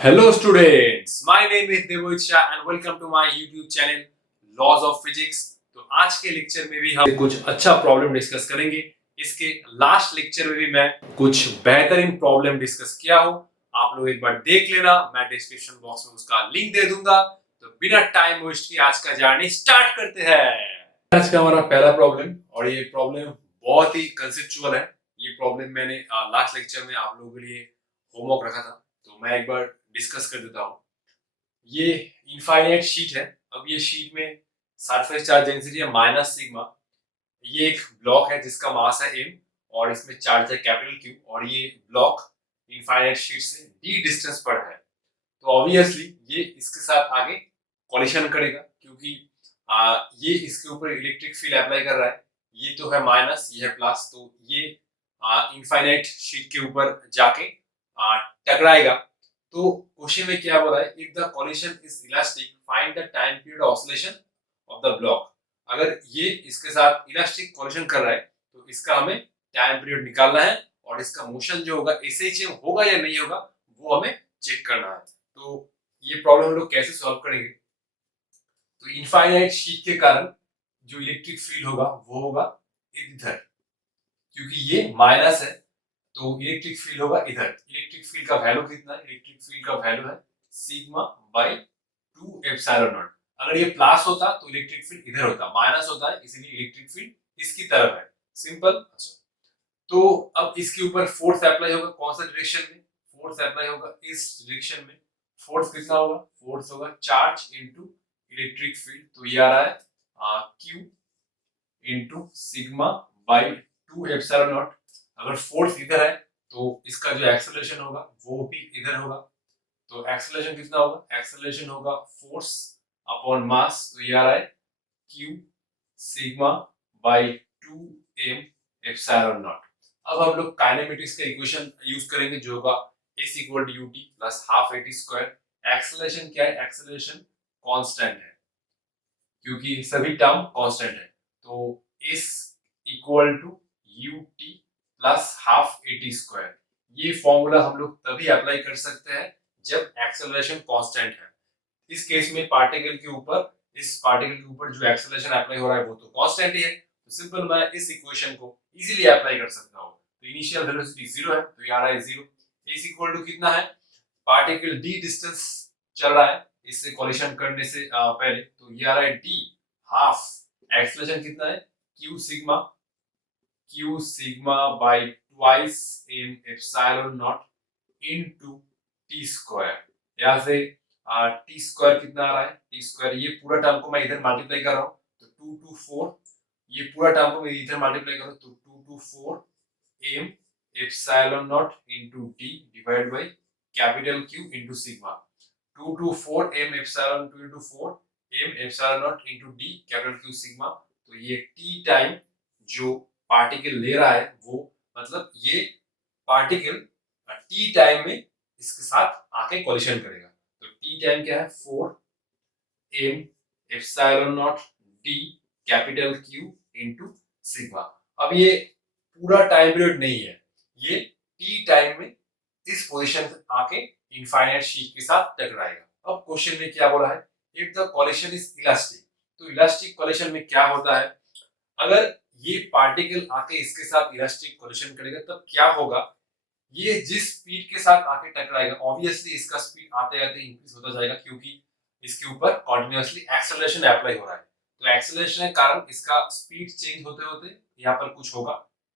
Hello students, my name is Devojit Shah and welcome to my YouTube channel Laws of Physics। तो आज के lecture में भी हम कुछ अच्छा प्रॉब्लम डिस्कस करेंगे। इसके लास्ट लेक्चर में भी मैं कुछ बेहतरीन प्रॉब्लम डिस्कस किया हूँ, आप लोग एक बार देख लेना, मैं डिस्क्रिप्शन बॉक्स में उसका लिंक दे दूंगा। तो बिना टाइम वेस्ट किए आज का जर्नी स्टार्ट करते हैं। आज का हमारा पहला प्रॉब्लम, और ये प्रॉब्लम बहुत ही कंसेप्चुअल है। ये प्रॉब्लम मैंने लास्ट लेक्चर में आप लोगों के लिए होमवर्क रखा था, तो मैं एक बार डिस्कस कर देता हूँ। ये इनफाइनाइट शीट है। अब ये शीट में सरफेस चार्ज डेंसिटी है माइनस सिग्मा। ये एक ब्लॉक है जिसका मास है m और इसमें चार्ज है कैपिटल Q, और ये ब्लॉक इनफाइनाइट शीट से d डिस्टेंस पर है। तो ऑब्वियसली ये इसके साथ आगे कॉलिशन करेगा, क्योंकि ये इसके ऊपर इलेक्ट्रिक फील्ड अप्लाई कर रहा है। ये तो है माइनस, ये है प्लस, तो ये इनफाइनाइट शीट के ऊपर जाके टकराएगा। तो क्वेश्चन में क्या बोला है, if the coalition is elastic find the time period oscillation of the block. अगर ये इसके साथ इलास्टिक कॉलिशन कर रहा है तो इसका हमें टाइम पीरियड निकालना है, और इसका मोशन जो होगा एसएचएम होगा या नहीं होगा वो हमें चेक करना है। तो ये प्रॉब्लम हम लोग कैसे सॉल्व करेंगे, तो इनफाइनाइट शीट के कारण जो इलेक्ट्रिक फील्ड होगा वो होगा इधर, क्योंकि ये माइनस है तो इलेक्ट्रिक फील्ड होगा इधर। इलेक्ट्रिक फील्ड का वैल्यू कितना है, इलेक्ट्रिक फील्ड का वैल्यू है सिग्मा बाई 2 एप्सिलॉन नॉट। अगर ये प्लस होता तो इलेक्ट्रिक फील्ड इधर होता, माइनस होता है इसलिए इलेक्ट्रिक फील्ड इसकी तरफ है। सिंपल। अच्छा, तो अब इसके ऊपर फोर्स अप्लाई होगा कौन सा डायरेक्शन में, फोर्स अप्लाई होगा इस डायरेक्शन में। फोर्स कितना होगा, फोर्स होगा चार्ज इनटू इलेक्ट्रिक फील्ड, तो ये आ रहा है Q into sigma by 2 epsilon naught. अगर फोर्स इधर है तो इसका जो एक्सेलरेशन होगा वो भी इधर होगा। तो एक्सेलरेशन कितना होगा, एक्सेलरेशन होगा फोर्स अपॉन मास, तो ये आ रहा है Q sigma by 2m epsilon not. अब हम लोग काइनेमेटिक्स का इक्वेशन यूज करेंगे जो होगा s equal to ut plus half at square. Acceleration क्या है, एक्सेलरेशन कांस्टेंट है क्योंकि सभी टर्म कांस्टेंट है। तो s equal to ut plus half at square. ये फॉर्मूला हम लोग तभी अप्लाई कर सकते हैं जब एक्सेलरेशन कांस्टेंट है। इस केस में पार्टिकल के ऊपर, इस पार्टिकल के ऊपर जो एक्सेलरेशन अप्लाई हो रहा है वो तो कांस्टेंट ही है, तो सिंपल मैं इस इक्वेशन को इजीली अप्लाई कर सकता हूं। तो इनिशियल वेलोसिटी 0 है तो ये आ रहा है 0। इस इक्वल टू कितना है, पार्टिकल d डिस्टेंस चल रहा है इससे कोलिशन करने से पहले, तो ये आ रहा है d हाफ। एक्सेलरेशन कितना है, q sigma bye twice m epsilon naught into t square. यहां से टी स्क्वायर कितना आ रहा है, टी स्क्वायर ये पूरा टर्म को मैं इधर मल्टीप्लाई कर रहा हूँ तो 2 टू 4, ये पूरा टर्म को मैं इधर मल्टीप्लाई करूँ तो 2 to 4 m epsilon naught into d divide by capital Q into sigma. 2 to 4 m epsilon 2 into 4 m epsilon naught into d capital Q sigma. तो ये t टाइम जो पार्टिकल ले रहा है वो, मतलब ये पार्टिकल t टाइम में इसके साथ आके कोलिशन करेगा। तो t टाइम क्या है, 4 m epsilon not d capital Q into sigma. अब ये पूरा टाइम पीरियड नहीं है, ये t टाइम में इस पोजीशन पे आके इनफाइनाइट शीट के साथ टकराएगा। अब क्वेश्चन में क्या बोला है, if the collision is elastic. तो इलास्टिक कोलिशन में क्या होता है, अगर ये पार्टिकल आके इसके साथ इलास्टिक कोलिशन करेगा तब क्या होगा, ये जिस स्पीड के साथ आके टकराएगा ऑब्वियसली इसका स्पीड आते आते इंक्रीज होता जाएगा, क्योंकि इसके ऊपर कंटीन्यूअसली एक्सेलरेशन अप्लाई हो रहा है। तो एक्सेलरेशन के कारण इसका स्पीड चेंज होते होते यहाँ पर कुछ होगा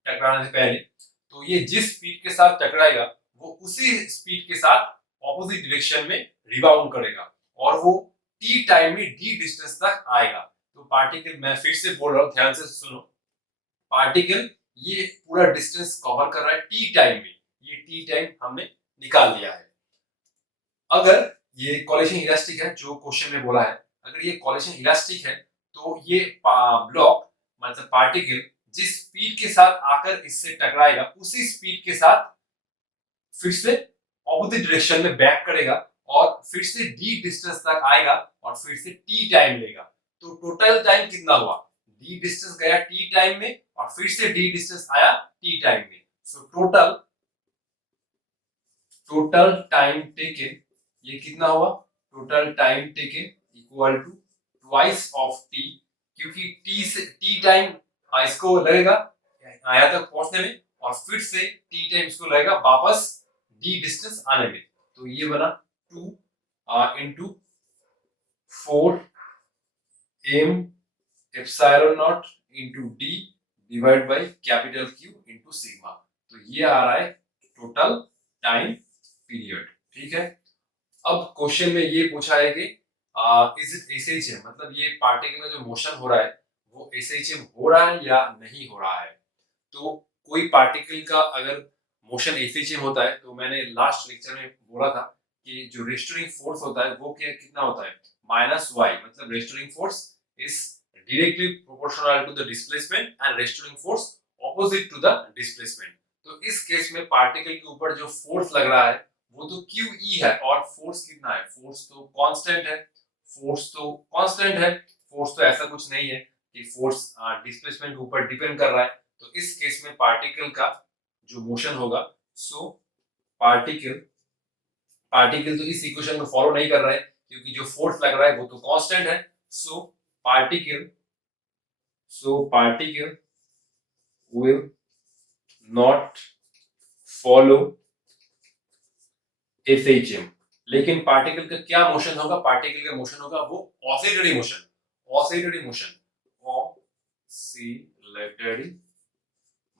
टकराने से पहले। तो ये जिस स्पीड के साथ टकराएगा वो उसी स्पीड के साथ ऑपोजिट डायरेक्शन में रिबाउंड करेगा, और वो टी टाइम में डी डिस्टेंस तक आएगा। तो पार्टिकल, मैं फिर से बोल रहा हूँ ध्यान से सुनो, पार्टिकल ये पूरा डिस्टेंस कवर कर रहा है टी टाइम में, ये टी टाइम हमने निकाल लिया है। अगर ये कोलिशन इलास्टिक है जो क्वेश्चन में बोला है, अगर ये कोलिशन इलास्टिक है तो ये ब्लॉक मतलब पार्टिकल जिस स्पीड के साथ आकर इससे टकराएगा उसी स्पीड के साथ फिर से ऑपोजिट डायरेक्शन में बैक करेगा और फिर से डी डिस्टेंस तक आएगा और फिर से टी टाइम लेगा। तो टोटल टाइम कितना हुआ, डी डिस्टेंस गया टी टाइम में और फिर से डी डिस्टेंस आया टी टाइम में। सो टोटल टाइम टेकन ये कितना हुआ, total time taken equal to twice of T, क्योंकि टी टाइम इसको लगेगा यहाँ तक पहुंचने में, और फिर से टी टाइम इसको लगेगा वापस डी डिस्टेंस आने में। तो ये बना 2 into 4 M epsilon naught into D divide by capital Q into sigma. तो ये आ रहा है टोटल टाइम पीरियड। ठीक है, अब क्वेश्चन में ये पूछा है कि इज इट एसएचएम, मतलब ये पार्टिकल में जो मोशन हो रहा है वो एसएचएम हो रहा है या नहीं हो रहा है। तो कोई पार्टिकल का अगर मोशन एसएचएम होता है, तो मैंने लास्ट लेक्चर में बोला था कि जो रेस्टोरिंग फोर्स होता है वो क्या कितना होता है, माइनस वाई, मतलब restoring force is directly proportional to the displacement and restoring force opposite to the displacement। तो इस केस में पार्टिकल के ऊपर जो फोर्स लग रहा है वो तो QE है, और फोर्स कितना है, फोर्स तो कांस्टेंट है, फोर्स तो कांस्टेंट है, फोर्स तो ऐसा कुछ नहीं है कि फोर्स डिस्प्लेसमेंट के ऊपर डिपेंड कर रहा है। तो इस केस में पार्टिकल का जो मोशन होगा, सो पार्टिकल पार्टिकल तो इस इक्वेशन को फॉलो नहीं कर रहा है, क्योंकि जो फोर्स लग रहा है वो तो कांस्टेंट है। So particle will not follow SHM। लेकिन पार्टिकल का क्या मोशन होगा, पार्टिकल का मोशन होगा वो oscillatory motion, oscillatory motion, oscillatory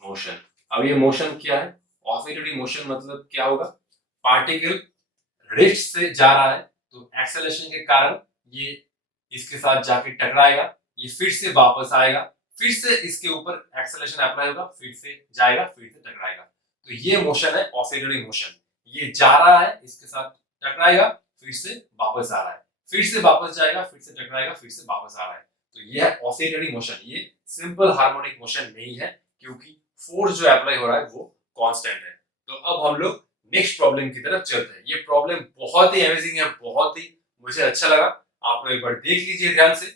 motion. अब ये मोशन क्या है, ऑसिलेटरी मोशन मतलब क्या होगा, पार्टिकल रेस्ट से जा रहा है, तो एक्सेलरेशन के कारण ये इसके साथ जाके टकराएगा, ये फिर से वापस आएगा, फिर से इसके ऊपर एक्सेलरेशन अप्लाई होगा, फिर से जाएगा, फिर से टकराएगा। तो ये मोशन है ऑसिलेटरी मोशन। ये जा रहा है, इसके साथ टकराएगा, फिर से वापस आ रहा है, फिर से वापस जाएगा, फिर से टकराएगा, फिर से वापस आ रहा है। तो ये है ऑसिलेटरी मोशन। ये सिंपल हार्मोनिक मोशन नहीं है, क्योंकि फोर्स जो अप्लाई हो रहा है वो कांस्टेंट है। तो अब हम लोग नेक्स्ट प्रॉब्लम की तरफ चलते हैं। ये प्रॉब्लम बहुत ही अमेजिंग है, बहुत ही मुझे अच्छा लगा, आप लोग एक बार देख लीजिए ध्यान से।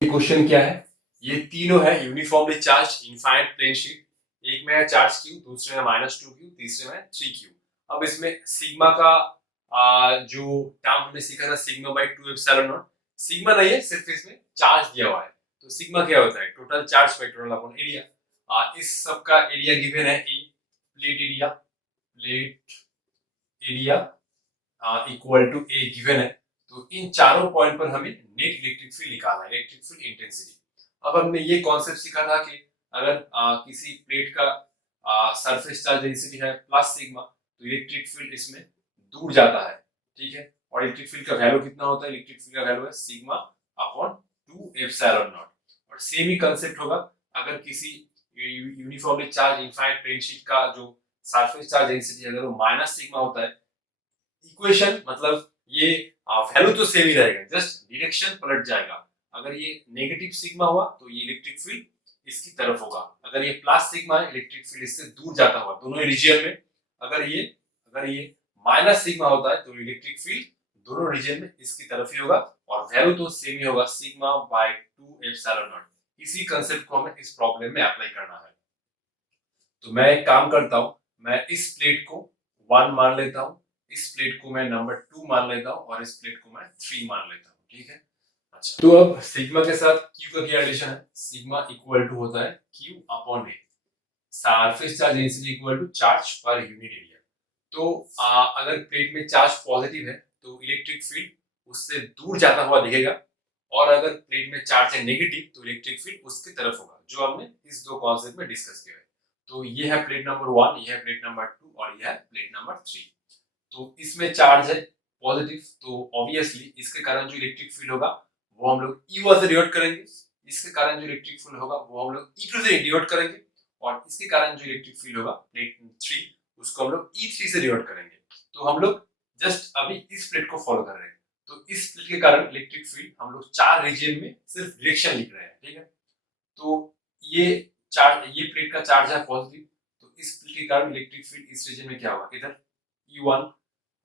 ये क्वेश्चन क्या है, ये तीनों है uniformly charge infinite plane sheet. एक में है चार्ज Q, दूसरे में -2Q, तीसरे में 3Q। अब इसमें सिग्मा का जो टर्म हमने सीखा था, sigma by 2 epsilon not, sigma नहीं है, सिर्फ इसमें चार्ज दिया हुआ है। तो सिग्मा क्या होता है, total charge by total upon area. इस सब का एरिया गिवन है E, plate area equal to A given है। तो इन चारों पॉइंट पर हमें नेट इलेक्ट्रिक फील्ड निकालना है, इलेक्ट्रिक फील्ड इंटेंसिटी। अब हमने ये कॉन्सेप्ट सीखा था कि अगर किसी प्लेट का सरफेस चार्ज डेंसिटी है प्लस सिग्मा, तो इलेक्ट्रिक फील्ड इसमें दूर जाता है। ठीक है, और इलेक्ट्रिक फील्ड का वैल्यू कितना होता है, इलेक्ट्रिक फील्ड का वैल्यू है सिग्मा अपॉन 2 एप्सिलॉन नॉट। और सेम ही कांसेप्ट होगा अगर किसी uniformly charge infinite plane sheet का जो सरफेस चार्ज डेंसिटी अगर वो माइनस सिग्मा होता है, इक्वेशन मतलब ये वैल्यू तो सेम ही रहेगा, जस्ट डायरेक्शन पलट जाएगा। अगर ये नेगेटिव सिग्मा हुआ तो ये इलेक्ट्रिक फील्ड इसकी तरफ होगा, अगर ये प्लस सिग्मा है इलेक्ट्रिक फील्ड इससे दूर जाता हुआ दोनों ही रीजन में। अगर ये माइनस सिग्मा होता है तो इलेक्ट्रिक फील्ड दोनों रीजन में इसकी तरफ ही होगा, और वैल्यू तो सेम ही होगा, सिग्मा बाय 2 एप्सिलॉन नॉट। इसी कांसेप्ट को हमें इस प्रॉब्लम में अप्लाई करना है। तो मैं एक काम करता हूं, मैं इस प्लेट को 1 मान लेता हूं, इस प्लेट को मैं नंबर 2 मान लेता हूं, और इस प्लेट को मैं 3 मान लेता हूं। ठीक है, अच्छा। तो अब सिग्मा के साथ Q का क्या रिलेशन है, सिग्मा इक्वल टू होता है Q upon A, surface charge density equal to charge per unit area. तो अगर प्लेट में चार्ज पॉजिटिव है तो इलेक्ट्रिक फील्ड उससे दूर जाता हुआ दिखेगा, और अगर प्लेट में चार्ज है नेगेटिव तो इलेक्ट्रिक फील्ड उसकी तरफ होगा, जो हमने इस दो कॉन्सेप्ट में डिस्कस किया है। तो ये है प्लेट नंबर 1, ये है प्लेट नंबर 2, और ये है प्लेट नंबर 3। तो इसमें चार्ज है पॉजिटिव, तो ऑब्वियसली इसके कारण जो इलेक्ट्रिक फील्ड होगा वो हम लोग E1 से डिनोट करेंगे, इसके कारण जो इलेक्ट्रिक फील्ड होगा वो हम लोग E2 से डिनोट करेंगे, और इसके कारण जो इलेक्ट्रिक फील्ड होगा प्लेट 3 उसको हम लोग E3 से डिनोट करेंगे। तो हम लोग जस्ट अभी इस प्लेट को फॉलो कर रहे हैं। तो इस प्लेट के कारण इलेक्ट्रिक फील्ड हम लोग 4 रीजन में सिर्फ डायरेक्शन लिख रहे हैं। ठीक है, तो ये प्लेट का चार्ज है पॉजिटिव, तो इस प्लेट के कारण इलेक्ट्रिक फील्ड इस रीजन में क्या होगा, इधर E1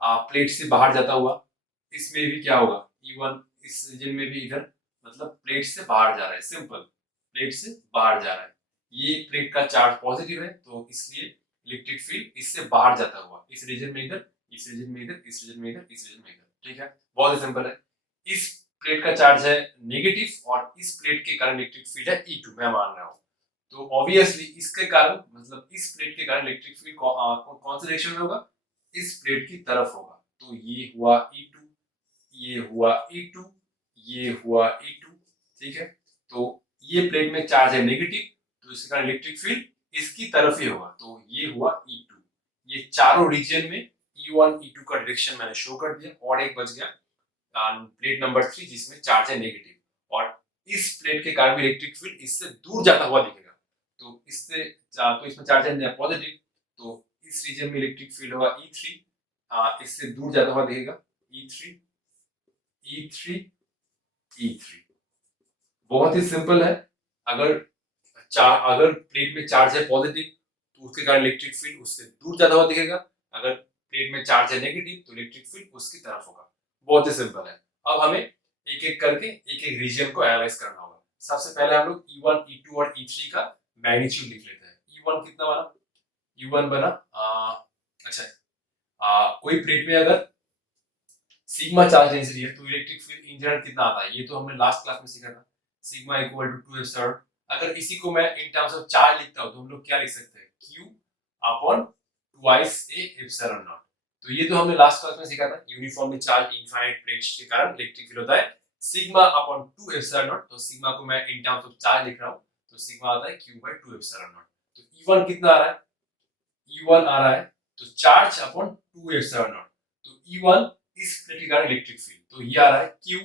प्लेट से बाहर जाता हुआ, इसमें भी क्या होगा E1 इस रीजन में भी इधर, मतलब प्लेट से बाहर जा रहा है, सिंपल प्लेट से बाहर जा रहा है। ये प्लेट का चार्ज पॉजिटिव है तो इसलिए इलेक्ट्रिक फील्ड इससे बाहर जाता हुआ इस रीजन में इधर इस रीजन में इधर, इस रीजन में इधर, इस रीजन में इधर, ठीक है, बहुत ही सिंपल है। इस प्लेट का चार्ज है नेगेटिव और इस प्लेट के कारण इलेक्ट्रिक फील्ड है E2, मैं मान रहा हूँ। तो ऑब्वियसली इसके कारण, मतलब इस प्लेट के कारण इलेक्ट्रिक फील्ड कौन सी डायरेक्शन में होगा, इस प्लेट की तरफ होगा। तो ये हुआ E2, ये हुआ E2, ये हुआ E2, ठीक है। तो ये प्लेट में चार्ज है नेगेटिव, तो इसके कारण इलेक्ट्रिक फील्ड इसकी तरफ ही होगा। तो ये हुआ E2। ये चारों रीजन में E1 E2 का डायरेक्शन मैंने शो कर दिया, और एक बच गया प्लेट नंबर 3 जिसमें चार्ज है नेगेटिव, और इस प्लेट के कारण भी इलेक्ट्रिक फील्ड इससे दूर जाता हुआ दिखेगा। तो इससे तो इसमें चार्ज है पॉजिटिव, तो इस रीजन में इलेक्ट्रिक फील्ड होगा E3, इससे दूर जाता हुआ दिखेगा E3, E3, E3। बहुत ही सिंपल है। अगर अगर प्लेट में चार्ज है पॉजिटिव तो उसके कारण इलेक्ट्रिक फील्ड उससे दूर जाता हुआ दिखेगा, अगर प्लेट में चार्ज है नेगेटिव तो इलेक्ट्रिक फील्ड उसकी तरफ होगा। बहुत ही सिंपल है। अब हमें एक एक करके एक एक रीजन को एनालाइज करना होगा। सबसे पहले हम लोग E1, E2 और E3 का मैग्नीट्यूड लिख लेते हैं। E1 कितना बना, E1 बना कोई प्लेट में अगर सिग्मा चार्ज डेंसिटी है तो इलेक्ट्रिक फील्ड इन जनरल कितना आता है, ये तो हमने लास्ट क्लास में सीखा था, सिग्मा इक्वल टू 2 एप्सिलॉन। अगर इसी को मैं इन टर्म्स ऑफ चार्ज लिखता हूं तो हम लोग क्या लिख सकते हैं, Q upon twice A epsilon naught. तो ये तो हमने लास्ट क्लास में सीखा था, यूनिफॉर्मली चार्ज इनफाइनाइट प्लेट्स के कारण इलेक्ट्रिक फील्ड होता है सिग्मा अपॉन 2 एप्सिलॉन नॉट। तो सिग्मा को मैं इन टर्म्स ऑफ चार्ज लिख रहा हूं, तो सिग्मा आता है Q बाय 2 एप्सिलॉन नॉट। तो E1 कितना आ रहा है, E1 आ रहा है तो चार्ज अपॉन 2 एप्सिलॉन नॉट। तो E1 इस प्लेट के कारण इलेक्ट्रिक फील्ड, तो ये आ रहा है Q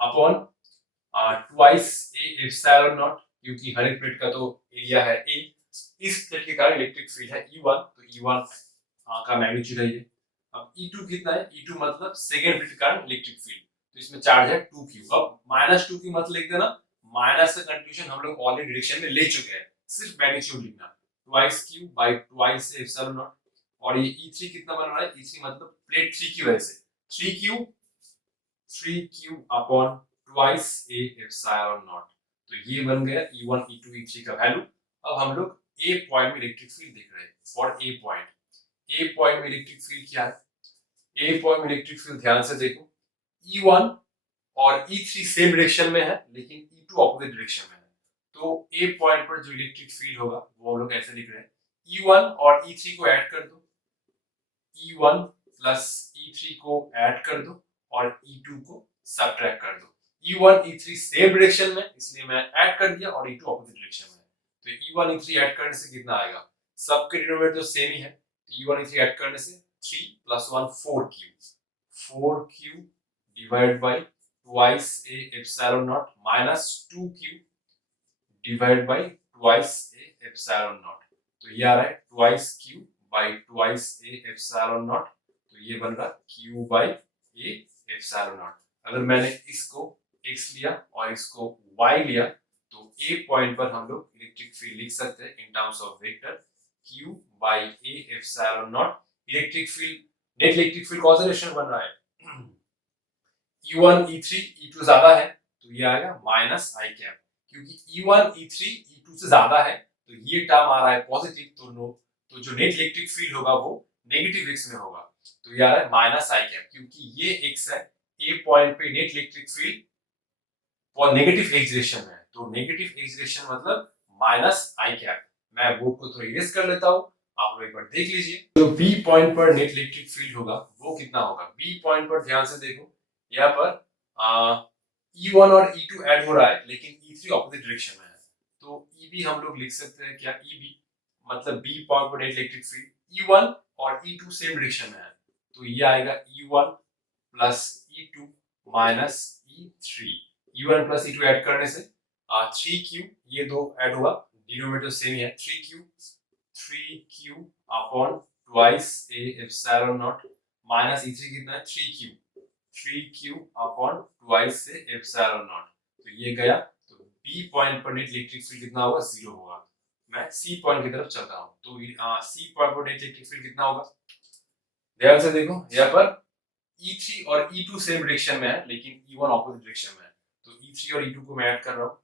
upon twice A epsilon not, क्योंकि हर एक प्लेट का तो एरिया है ए। इस प्लेट के कारण इलेक्ट्रिक फील्ड है E1, तो E1 का मैग्नीट्यूड है ये। अब E2 कितना है, E2 मतलब सेकंड प्लेट के कारण इलेक्ट्रिक फील्ड, तो इसमें चार्ज है 2Q। अब -2Q मत लिख देना, माइनस का कंट्रीब्यूशन हम लोग ऑलरेडी डायरेक्शन में ले चुके हैं, सिर्फ मैग्नीट्यूड लिखना, twice Q by twice epsilon naught. और ये E3 कितना बन रहा है, E3 मतलब प्लेट 3 की वजह से 3Q upon twice A epsilon naught. तो ये बन गया E1 E2 E3 का वैल्यू। अब हम लोग ए पॉइंट में इलेक्ट्रिक फील्ड देख रहे हैं। For a point, A point में इलेक्ट्रिक फील्ड क्या है, ए पॉइंट में इलेक्ट्रिक फील्ड ध्यान से देखो, E1 और E3 सेम डायरेक्शन में है लेकिन E2 ऑपोजिट डायरेक्शन में है। तो ए पॉइंट पर जो इलेक्ट्रिक फील्ड होगा वो हम लोग ऐसे लिख रहे हैं, E1 और E3 को ऐड कर दो, E1 प्लस E3 को ऐड कर दो और E2 को सबट्रैक्ट कर दो। E1 E3 सेम डायरेक्शन में इसलिए मैं ऐड कर दिया, और E2 ऑपोजिट डायरेक्शन में है, तो E1 E3 ऐड करने से कितना आएगा, सबके डिनोमिनेटर तो सेम ही है, E1 E3 ऐड करने से 3 + 1 4Q, 4Q divide by twice A epsilon naught minus 2Q divide by twice A epsilon naught. तो ये आ रहा है twice Q by twice A epsilon naught, तो ये बन रहा Q by A epsilon naught. अगर मैंने इसको x लिया और इसको y लिया तो ए पॉइंट पर हम लोग इलेक्ट्रिक फील्ड लिख सकते हैं in terms of vector Q by A epsilon naught. Electric field, net electric field कौन सा डायरेक्शन बन रहा है, E1 E3 E2 ज्यादा है तो ये आएगा माइनस आई कैप, क्योंकि E1 E3 E2 से ज्यादा है तो ये टर्म आ रहा है पॉजिटिव, तो जो नेट इलेक्ट्रिक फील्ड होगा वो नेगेटिव x में होगा, तो ये आ रहा है माइनस आई कैप, क्योंकि ये x है, ए पॉइंट पे नेट इलेक्ट्रिक फील्ड और नेगेटिव x डायरेक्शन में है, तो नेगेटिव x डायरेक्शन मतलब माइनस आई कैप। मैं बोर्ड को थोड़ा इरेज कर लेता हूं, आप लोग एक बार देख लीजिए। जो B पॉइंट पर नेट इलेक्ट्रिक फील्ड होगा वो कितना होगा, B पॉइंट पर ध्यान से देखो, यहाँ पर E1 और E2 ऐड हो रहा है लेकिन E3 ऑपोजिट डायरेक्शन में है, तो EB हम लोग लिख सकते हैं क्या, EB मतलब B पॉइंट पर नेट इलेक्ट्रिक फील्ड E1 और E2 सेम डायरेक्शन में है, तो ये आएगा E1 plus E2 minus E3। E1 plus E2 add करने से 3Q, ये दो ऐड हुआ, डिनोमिनेटर सेम ही है, 3Q upon twice A epsilon naught minus E3 कितना है 3Q अपॉन ट्वाइस से एप्सिलॉन नॉट। तो ये गया, तो B पॉइंट पर नेट इलेक्ट्रिक फील्ड कितना होगा, 0 होगा। मैं C पॉइंट की तरफ चलता हूं, तो C पॉइंट पर नेट इलेक्ट्रिक फील्ड कितना होगा, ध्यान से देखो, यहाँ पर E3 और E2 सेम डायरेक्शन में है लेकिन E1 ऑपोजिट डायरेक्शन में है, तो E3 और E2 को मैं ऐड कर रहा हूं,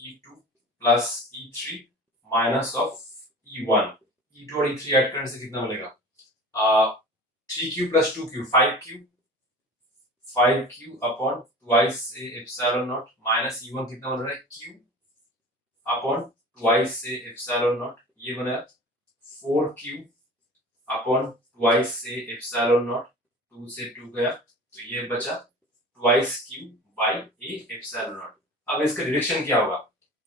E2 plus E3 minus of E1, E2 और E3 ऐड करने से कितना मिलेगा, 3q plus 2q 5q upon twice A epsilon naught minus E1 कितना बन रहा है q upon twice A epsilon not, ये बना 4q upon twice A epsilon not, 2 से 2 गया तो ये बचा twice q by A epsilon not. अब इसका डायरेक्शन क्या होगा,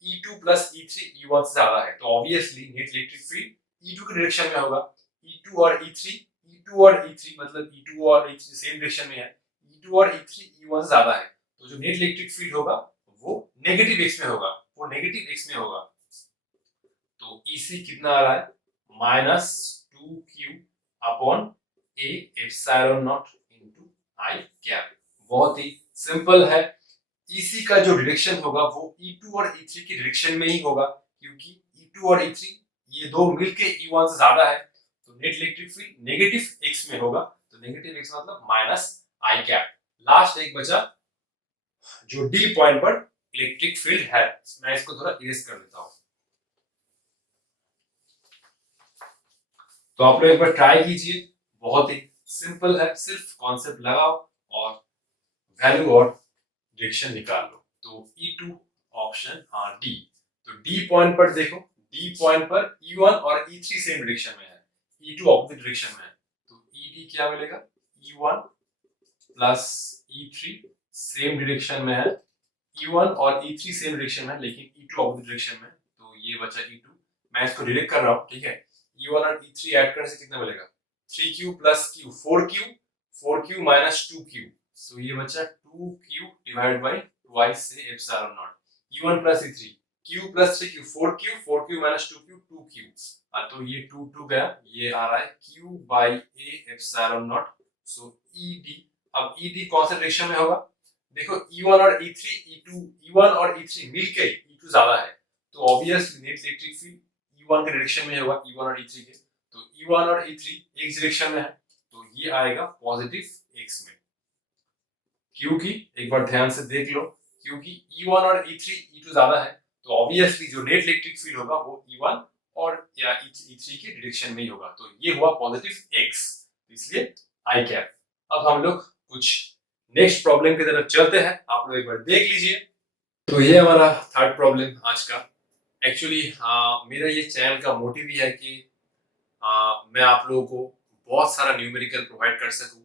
E2 प्लस E3 E1 से ज्यादा है तो obviously net electric field E2 के डायरेक्शन में होगा। E2 और E3 मतलब E2 और E3 सेम डायरेक्शन में है, E2 और E3 E1 से ज्यादा है तो जो नेट इलेक्ट्रिक फील्ड होगा वो नेगेटिव एक्स में होगा, वो नेगेटिव एक्स में होगा। तो EC कितना आ रहा है minus 2q upon A epsilon naught into I cap. बहुत ही सिंपल है। EC का जो डायरेक्शन होगा वो E2 और E3 की डायरेक्शन में ही होगा क्योंकि E2 और E3 ये दो मिलके E1 से ज्यादा है तो net electric field negative x में होगा, तो नेगेटिव एक्स मतलब माइनस आई कैप। लास्ट एक बचा जो D पॉइंट पर इलेक्ट्रिक फील्ड है, मैं इसको थोड़ा इरेज कर देता हूं। तो आप लोग एक बार ट्राई कीजिए, बहुत ही सिंपल है, सिर्फ कॉन्सेप्ट लगाओ और वैल्यू और डायरेक्शन निकाल लो। तो E2 ऑप्शन हाँ डी, तो डी पॉइंट पर देखो, डी पॉइंट पर E1 और E3 सेम डायरेक्शन में है, E2 ऑपोजिट डायरेक्शन में है तो ED क्या मिलेगा E1 plus E3 same direction में है, E1 और E3 सेम डायरेक्शन में है लेकिन E2 ऑपोजिट डायरेक्शन में है तो ये बचा E2। मैं इसको डायरेक्ट कर रहा हूँ, ठीक है। E1 और E3 ऐड करने से कितना मिलेगा 3q plus q 4q minus 2q तो ये बचा 2q डिवाइड बाय ट्वाइस से epsilon not. E1 plus E3 q plus 3q 4q minus 2q 2q, तो ये 2 गया, ये आ रहा है q by a epsilon not. So ED, अब ED कौन सा डायरेक्शन में होगा, देखो E1 और E1 और E3 मिलके E2 ज्यादा है तो obviously net electric field E1 के डायरेक्शन में होगा, E1 और E3 के, तो E1 और E3 एक डायरेक्शन में है तो ये आएगा पॉजिटिव एक्स में। क्योंकि एक बार ध्यान से देख लो, क्योंकि E1 और E3 E2 ज्यादा है तो ऑब्वियसली जो नेट इलेक्ट्रिक फील्ड होगा वो E1 और या E3 के डायरेक्शन में ही होगा, तो ये हुआ पॉजिटिव एक्स, इसलिए आई कैप। अब हम लोग कुछ नेक्स्ट प्रॉब्लम की तरफ चलते हैं, आप लोग एक बार देख लीजिए। तो ये हमारा थर्ड प्रॉब्लम आज का। एक्चुअली मेरा ये चैनल का मोटिव ही है कि मैं आप लोगों को बहुत सारा न्यूमेरिकल प्रोवाइड कर सकूं।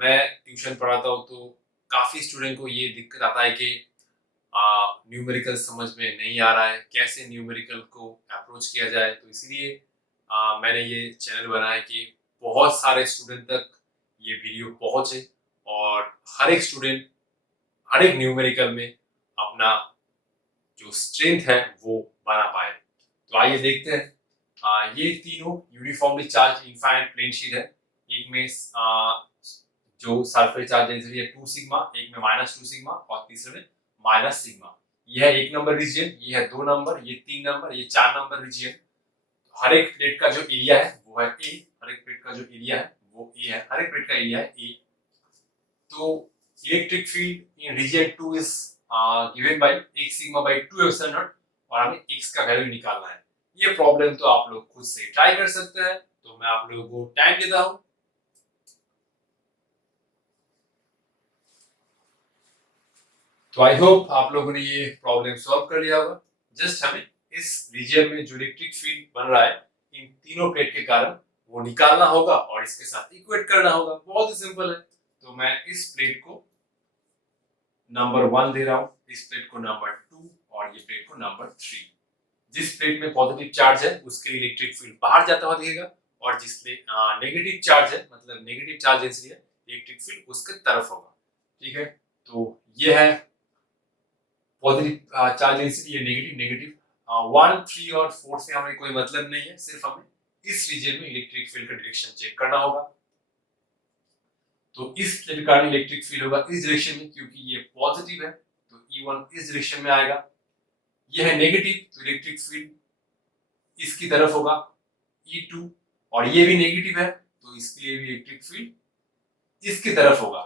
मैं ट्यूशन पढ़ाता हूँ तो काफ़ी स्टूडेंट को ये दिक्कत आता है कि न्यूमेरिकल समझ में नहीं आ रहा है, कैसे न्यूमेरिकल को अप्रोच किया जाए, तो इसीलिए मैंने ये चैनल बनाया कि बहुत सारे स्टूडेंट तक ये वीडियो पहुंचे और हर एक स्टूडेंट हर एक न्यूमेरिकल में अपना जो स्ट्रेंथ है वो बना पाए। तो आइए देखते हैं। ये तीनों uniformly charge infinite plane sheet है। एक में जो सरफेस चार्ज डेंसिटी है 2 सिग्मा, एक में -2 सिग्मा और तीसरे में माइनस सिग्मा। ये है 1 नंबर रीजन, ये है 2 नंबर, ये 3 नंबर, ये 4 नंबर रीजन। हर एक प्लेट का जो एरिया है वो है ए, हर एक प्लेट का जो एरिया है वो ए है, हर एक प्लेट का एरिया है ए। तो electric field in region 2 is given by 1 sigma by 2 epsilon naught और हमें x का वैल्यू निकालना है। ये प्रॉब्लम तो आप लोग खुद से ट्राई कर सकते हैं, तो मैं आप लोगों को टाइम देता हूं। तो आई होप आप लोगों ने ये प्रॉब्लम सॉल्व कर लिया होगा। जस्ट हमें इस रीजन में जो इलेक्ट्रिक फील्ड बन रहा है इन तीनों प्लेट के कारण वो निकालना होगा और इसके साथ इक्वेट करना होगा। बहुत ही सिंपल है। तो मैं इस प्लेट को नंबर 1 दे रहा हूं, इस प्लेट को नंबर 2 और ये प्लेट को नंबर 3। जिस प्लेट में पॉजिटिव चार्ज है उसके लिए इलेक्ट्रिक फील्ड बाहर जाता हुआ दिखेगा और जिस प्लेट नेगेटिव चार्ज है मतलब नेगेटिव चार्ज डेंसिटी है, इलेक्ट्रिक फील्ड उसके तरफ होगा। ठीक है, तो ये है पॉजिटिव चार्ज डेंसिटी, ये नेगेटिव नेगेटिव 1 3 और 4 से हमें कोई मतलब नहीं है, सिर्फ हमें इस रीजन में इलेक्ट्रिक फील्ड का डायरेक्शन चेक करना होगा। तो इस प्लेट का इलेक्ट्रिक फील्ड होगा इस डायरेक्शन में क्योंकि ये पॉजिटिव है तो E1 इस डायरेक्शन में आएगा। ये है नेगेटिव तो इलेक्ट्रिक फील्ड इसकी तरफ होगा E2, और ये भी नेगेटिव है तो इसके लिए भी इलेक्ट्रिक फील्ड इसकी तरफ होगा।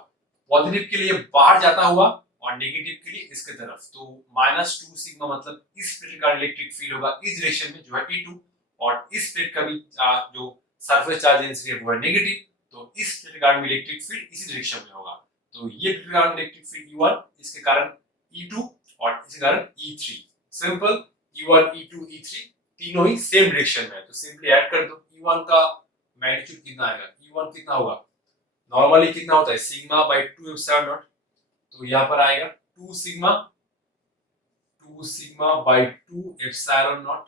पॉजिटिव के लिए बाहर जाता हुआ और नेगेटिव के लिए इसके तरफ, तो -2 सिग्मा मतलब इस प्लेट का इलेक्ट्रिक फील्ड होगा इस डायरेक्शन में जो है E2, और इस प्लेट का भी जो सरफेस चार्ज डेंसिटी है वो है नेगेटिव तो इस प्लेट के कारण इलेक्ट्रिक फील्ड इसी डायरेक्शन में होगा। तो ये प्लेट के कारण इलेक्ट्रिक फील्ड E1, इसके कारण E2 और इसके कारण E3। Simple, E1 E2 E3 तीनों ही सेम डायरेक्शन में है, तो सिंपली ऐड कर दो। E1 का मैग्नीट्यूड कितना आएगा, E1 कितना होगा, नॉर्मली कितना होता है सिग्मा बाय 2 एप्सिलॉन नॉट, तो यहाँ पर आएगा 2 sigma by 2 epsilon not.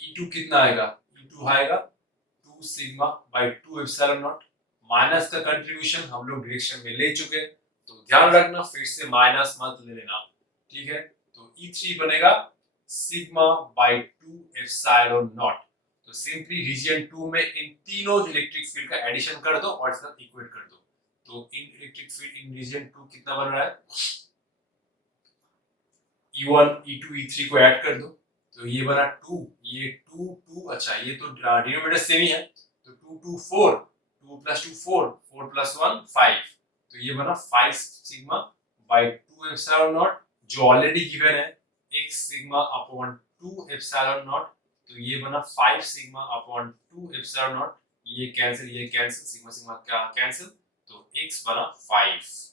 E2 कितना आएगा, E2 आएगा 2 sigma by 2 epsilon naught. Minus का कंट्रीब्यूशन हम लोग डायरेक्शन में ले चुके हैं, तो ध्यान रखना फिर से माइनस मत ले लेना, ठीक है। तो E3 बनेगा सिग्मा बाय 2 एप्सिलॉन नॉट। तो सिंपली रीजन 2 में इन तीनों इलेक्ट्रिक फील्ड का एडिशन कर दो और इसका इक्वेट कर दो। तो in electric field in region 2 कितना बन रहा है, E1 E2 E3 को ऐड कर दो, तो ये बना 2, ये 2 2, अच्छा ये तो डिनोमिनेटर सेम ही है, तो 2 2 4, 2 + 2 4, 4 + 1 5, तो ये बना 5 सिग्मा बाय 2 एप्सिलॉन नॉट, जो ऑलरेडी गिवन है x sigma upon 2 epsilon naught, तो ये बना 5 सिग्मा अपॉन 2 एप्सिलॉन नॉट। ये कैंसिल, सिग्मा सिग्मा क्या कैंसिल, तो x बना 5।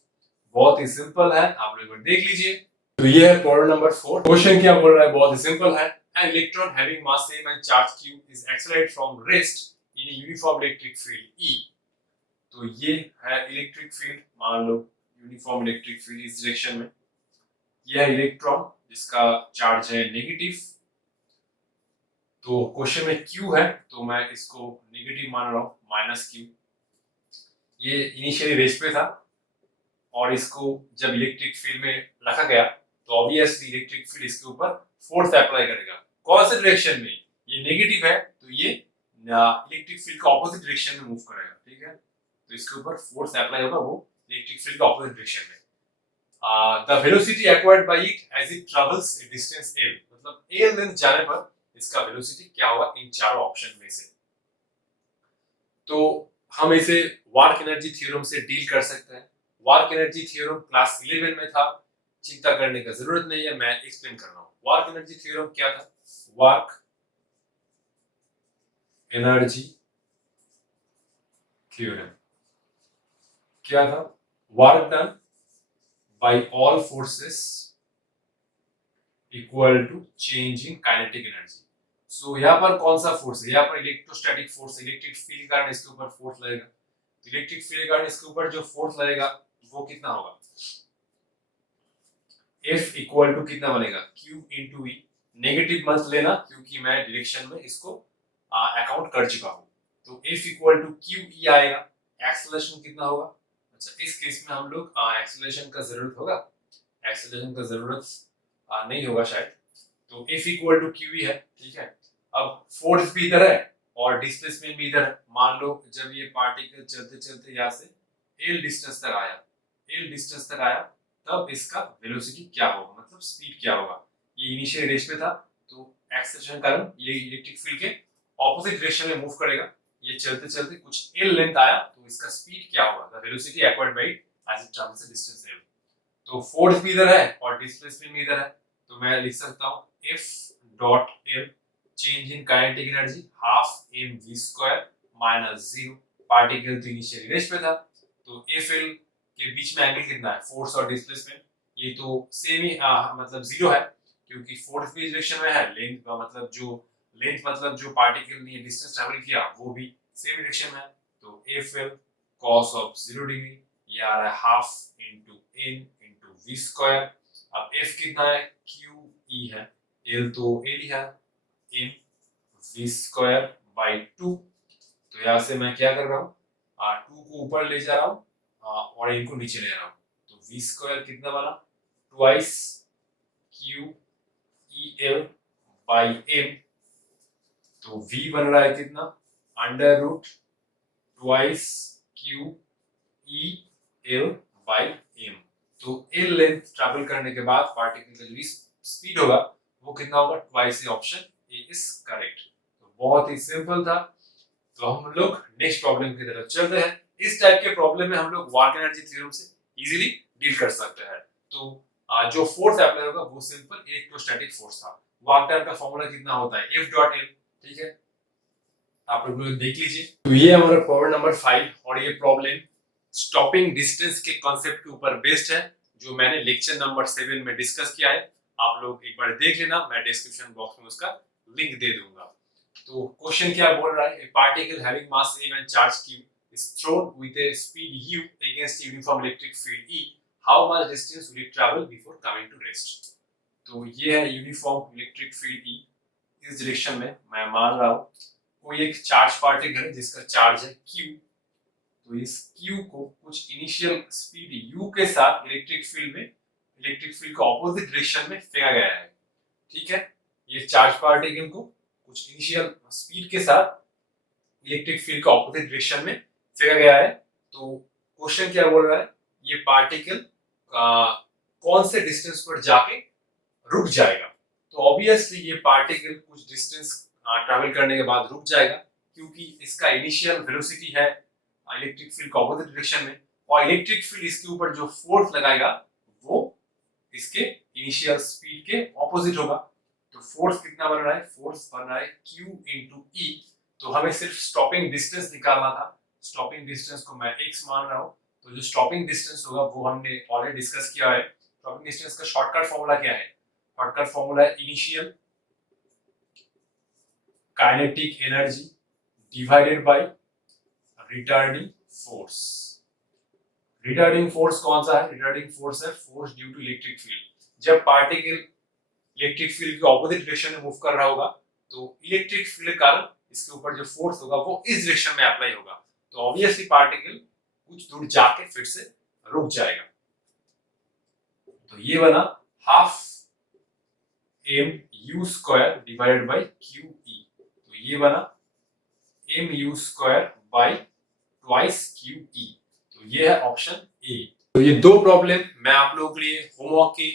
बहुत ही सिंपल है, आप लोग देख लीजिए। तो ये है प्रॉब्लम नंबर 4। क्वेश्चन क्या बोल रहा है, बहुत ही सिंपल है। An electron having mass same and charge q is accelerated from rest in a uniform electric field E। तो ये है इलेक्ट्रिक फील्ड, मान लो यूनिफॉर्म इलेक्ट्रिक फील्ड इस डायरेक्शन में। यह है इलेक्ट्रॉन जिसका चार्ज है नेगेटिव, तो क्वेश्चन में Q है तो मैं इसको नेगेटिव मान रहा हूँ -Q। ये इनिशियली रेस्ट पे था और इसको जब इलेक्ट्रिक फील्ड में रखा गया तो ऑब्वियसली इलेक्ट्रिक फील्ड इसके ऊपर फोर्स अप्लाई करेगा। कौन से डायरेक्शन में, ये नेगेटिव है तो ये इलेक्ट्रिक फील्ड का ऑपोजिट डायरेक्शन में मूव करेगा, ठीक है। तो इसके ऊपर फोर्स अप्लाई होगा वो इलेक्ट्रिक फील्ड का ऑपोजिट डायरेक्शन में। The velocity acquired by it as it travels a distance l, मतलब l लेंथ जाने पर इसका वेलोसिटी क्या होगा इन चारों ऑप्शन में से। तो हम इसे वर्क एनर्जी थ्योरम से डील कर सकते हैं। वर्क एनर्जी थ्योरम क्लास 11 में था, चिंता करने का जरूरत नहीं है, मैं एक्सप्लेन कर रहा हूं। वर्क एनर्जी थ्योरम क्या था, वर्क एनर्जी थ्योरम क्या था, work done by all forces equal to change in kinetic energy. So यहाँ पर कौन सा फोर्स है, यहाँ पर इलेक्ट्रोस्टैटिक फोर्स, इलेक्ट्रिक फील्ड के कारण इसके ऊपर फोर्स लगेगा। इलेक्ट्रिक फील्ड के कारण इसके ऊपर जो फोर्स लगेगा वो कितना होगा, F इक्वल टू कितना बनेगा, Q इंटू E। नेगेटिव मत लेना क्योंकि मैं डायरेक्शन में इसको अकाउंट कर चुका हूँ। तो F इक्वल टू QE आएगा। एक्सेलरेशन कितना होगा, अच्छा इस केस में हम लोग एक्सेलरेशन का जरूरत होगा, एक्सेलरेशन का जरूरत नहीं होगा शायद। तो F इक्वल टू QE है, ठीक है। अब फोर्स भी इधर है और डिस्प्लेसमेंट भी इधर है। मान लो जब ये पार्टिकल चलते चलते यहाँ से L डिस्टेंस तक आया, तब इसका वेलोसिटी क्या होगा, मतलब स्पीड क्या होगा। ये इनिशियल रेंज पे था तो एक्सेलरेशन कारण ये इलेक्ट्रिक फील्ड के ऑपोजिट डायरेक्शन में मूव करेगा। ये चलते चलते कुछ l लेंथ आया तो इसका स्पीड क्या होगा, the velocity acquired by it as it travels a distance l। तो फोर्स भी इधर है और डिस्प्लेसमेंट भी इधर है, तो मैं लिख सकता हूं F dot l change in kinetic energy half mv² minus 0। Particle तो इनिशियल रेंज पे था तो FL के बीच में एंगल कितना है, फोर्स और डिस्प्लेसमेंट, ये तो सेम ही मतलब 0 है क्योंकि फोर्स भी डायरेक्शन में है, लेंथ का मतलब जो पार्टिकल ने डिस्टेंस ट्रैवल किया वो भी सेम डायरेक्शन में है। तो FL cos ऑफ 0 डिग्री, ये आ रहा है half into n into v²। अब F कितना है, QE है, L तो L ही है, m v² बाय 2। तो यहाँ से मैं क्या कर रहा हूँ, 2 को ऊपर ले जा रहा हूँ और इनको नीचे ले रहा हूँ। तो v² कितना बना, ट्वाइस QEL बाय m। तो v बन रहा है कितना, under root twice QEL by m। तो l लेंथ ट्रैवल करने के बाद पार्टिकल का जो स्पीड होगा वो कितना होगा, twice. Option A is correct. तो बहुत ही सिंपल था। तो हम लोग नेक्स्ट प्रॉब्लम की तरफ चलते हैं। इस टाइप के प्रॉब्लम में हम लोग वर्क एनर्जी थ्योरम से इजीली डील कर सकते हैं। तो जो फोर्स अप्लाई होगा वो सिंपल इलेक्ट्रोस्टैटिक फोर्स था। वर्क डन का फॉर्मूला कितना होता है, F डॉट L, ठीक है। आप लोग देख लीजिए। तो ये हमारा प्रॉब्लम नंबर 5 और ये प्रॉब्लम स्टॉपिंग डिस्टेंस के कॉन्सेप्ट के ऊपर बेस्ड है, जो मैंने लेक्चर नंबर 7 में डिस्कस किया है। आप लोग एक बार देख लेना, मैं डिस्क्रिप्शन बॉक्स में उसका लिंक दे दूंगा। तो क्वेश्चन क्या बोल रहा है, ए particle having mass m and charge q is thrown with a speed u against uniform electric field E, how much distance will it travel before coming to rest? तो ये है यूनिफॉर्म इलेक्ट्रिक फील्ड E। इस direction में मैं मान रहा हूँ कोई एक चार्ज पार्टिकल है जिसका चार्ज है q। तो इस q को कुछ इनिशियल स्पीड u के साथ इलेक्ट्रिक फील्ड के ऑपोजिट डायरेक्शन में फेंका गया है। ठीक है, ये चार्ज पार्टिकल को कुछ इनिशियल स्पीड के साथ इलेक्ट्रिक फील्ड के ऑपोजिट डायरेक्शन में फेंका गया है। तो क्वेश्चन क्या बोल रहा है, ये पार्टिकल कौन से डिस्टेंस पर जाके रुक जाएगा। तो ऑब्वियसली ये पार्टिकल कुछ डिस्टेंस ट्रैवल करने के बाद रुक जाएगा, क्योंकि इसका इनिशियल वेलोसिटी है इलेक्ट्रिक फील्ड के ऑपोजिट डायरेक्शन में, और इलेक्ट्रिक फील्ड इसके ऊपर जो फोर्स लगाएगा वो इसके इनिशियल स्पीड के ऑपोजिट होगा। तो फोर्स कितना बन रहा है, फोर्स बन रहा है Q इंटू E। तो हमें सिर्फ स्टॉपिंग डिस्टेंस निकालना था, स्टॉपिंग डिस्टेंस को मैं x मान रहा हूँ। तो जो स्टॉपिंग डिस्टेंस होगा वो हमने ऑलरेडी डिस्कस किया है। स्टॉपिंग डिस्टेंस का शॉर्टकट फॉर्मूला क्या है, शॉर्टकट फॉर्मूला है initial kinetic energy divided by retarding force. Retarding force कौन सा है, रिटार्डिंग फोर्स है force due to electric field. जब पार्टिकल इलेक्ट्रिक फील्ड के ऑपोजिट डायरेक्शन में मूव कर रहा होगा तो इलेक्ट्रिक फील्ड के कारण इसके ऊपर जो फोर्स होगा वो इस डायरेक्शन में अप्लाई होगा। तो ऑब्वियसली पार्टिकल कुछ दूर जाके फिर से रुक जाएगा। तो ये बना half mu² divided by QE। तो ये बना mu² बाय ट्वाइस QE। तो ये है ऑप्शन ए। तो ये दो प्रॉब्लम मैं आप लोगों के लिए होमवर्क की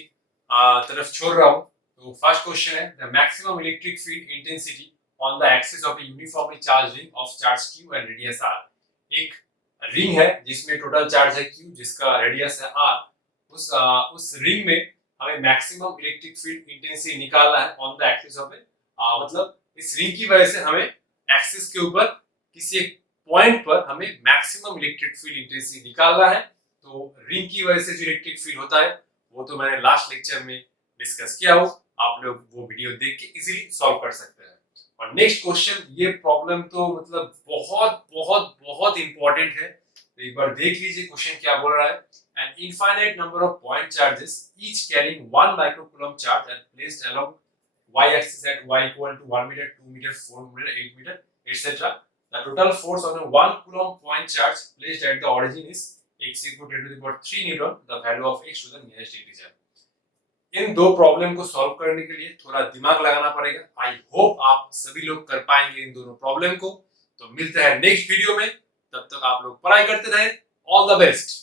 तरफ छोड़ रहा हूँ। तो फर्स्ट क्वेश्चन है, the maximum electric field intensity on the axis of A uniformly charge ring of charge q and radius r। एक रिंग है जिसमें टोटल चार्ज है q, जिसका रेडियस है r। उस रिंग में हमें मैक्सिमम इलेक्ट्रिक फील्ड इंटेंसिटी निकालना है ऑन द एक्सिस ऑफ ए, मतलब इस रिंग की वजह से हमें एक्सिस के ऊपर किसी एक पॉइंट पर हमें मैक्सिमम इलेक्ट्रिक फील्ड इंटेंसिटी निकालना है। तो रिंग की वजह से जो इलेक्ट्रिक फील्ड होता है वो तो मैंने लास्ट लेक्चर में डिस्कस किया हो, आप लोग वो वीडियो देख के इजीली सॉल्व कर सकते हैं। और नेक्स्ट क्वेश्चन, ये प्रॉब्लम तो मतलब बहुत बहुत बहुत इंपॉर्टेंट है। तो एक बार देख लीजिए क्वेश्चन क्या बोल रहा है। An infinite number of point charges each carrying 1 microcoulomb charge and placed along y axis at y equal to 1 meter, 2 meter, 4 meter, 8 meter, etc. The total force on a 1 coulomb point charge placed at the origin is x equal to 10 to the power 3 newton, the value of x to the nearest integer। इन दो problem को solve करने के लिए थोड़ा दिमाग लगाना पड़ेगा। I hope आप सभी लोग कर पाएंगे इन दोनों प्रॉब्लम को। तो मिलते हैं नेक्स्ट वीडियो में, तब तक आप लोग पढ़ाई करते रहे। All the best.